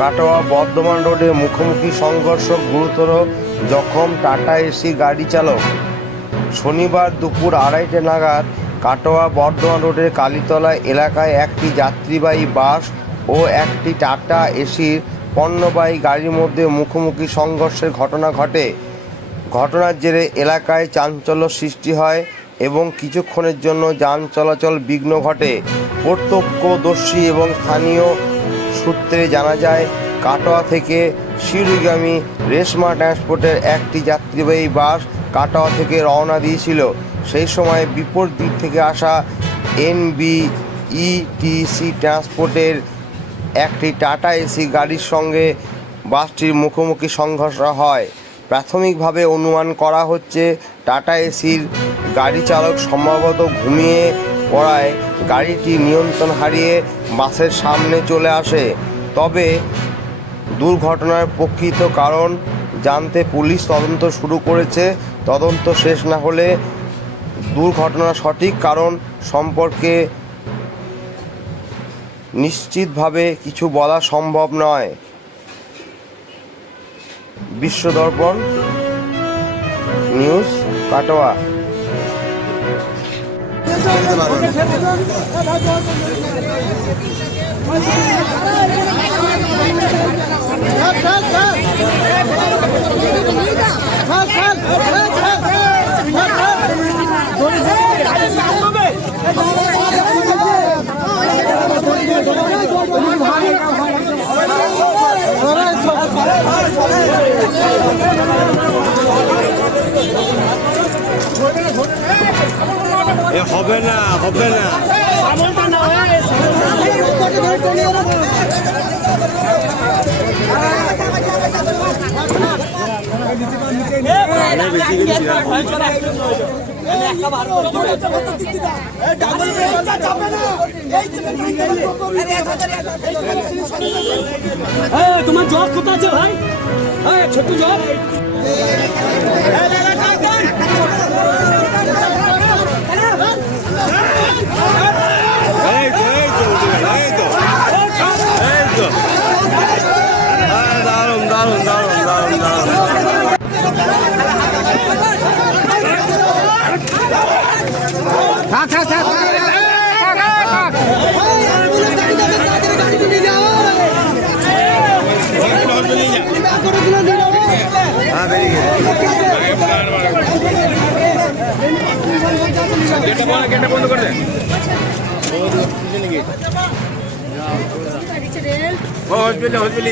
কাটোয়া বর্ধমান রোডে মুখোমুখি সংঘর্ষ, গুরুতর জখম টাটা এসি গাড়ি চালক। শনিবার দুপুর 2:30 নাগাদ কাটোয়া বর্ধমান রোডের কালীতলা এলাকায় একটি যাত্রীবাহী বাস ও একটি টাটা এসির পণ্যবাহী গাড়ির মধ্যে মুখোমুখি সংঘর্ষের ঘটনা ঘটে। ঘটনার জেরে এলাকায় চাঞ্চল্য সৃষ্টি হয় এবং কিছুক্ষণের জন্য যান চলাচল বিঘ্ন ঘটে। প্রত্যক্ষদর্শী এবং স্থানীয় সূত্রে জানা যায়, কাটোয়া থেকে শিউরিগামী রেশমা ট্রান্সপোর্টের একটি যাত্রীবাহী বাস কাটোয়া থেকে রওনা দিয়েছিল। সেই সময় বিপরীত দিক থেকে আসা NBETC ট্রান্সপোর্টের একটি টাটা এসি গাড়ির সঙ্গে বাসটির মুখোমুখি সংঘর্ষ হয়। প্রাথমিকভাবে অনুমান করা হচ্ছে, টাটা এসির গাড়ি চালক সম্ভবত ঘুমিয়ে পড়ায় গাড়িটি নিয়ন্ত্রণ হারিয়ে বাসের সামনে চলে আসে। তবে দুর্ঘটনার প্রকৃত কারণ জানতে পুলিশ তদন্ত শুরু করেছে। তদন্ত শেষ না হলে দুর্ঘটনার সঠিক কারণ সম্পর্কে নিশ্চিতভাবে কিছু বলা সম্ভব নয়। বিশ্বদর্পণ নিউজ, কাটোয়া। হবে না, হবে না। তোমার জব কোথায় আছে ভাই? ছোট্ট জব। দারুন দারুন দারুন দারুন দারুন। গেটটা বন্ধ করে দেন। হসপিটালে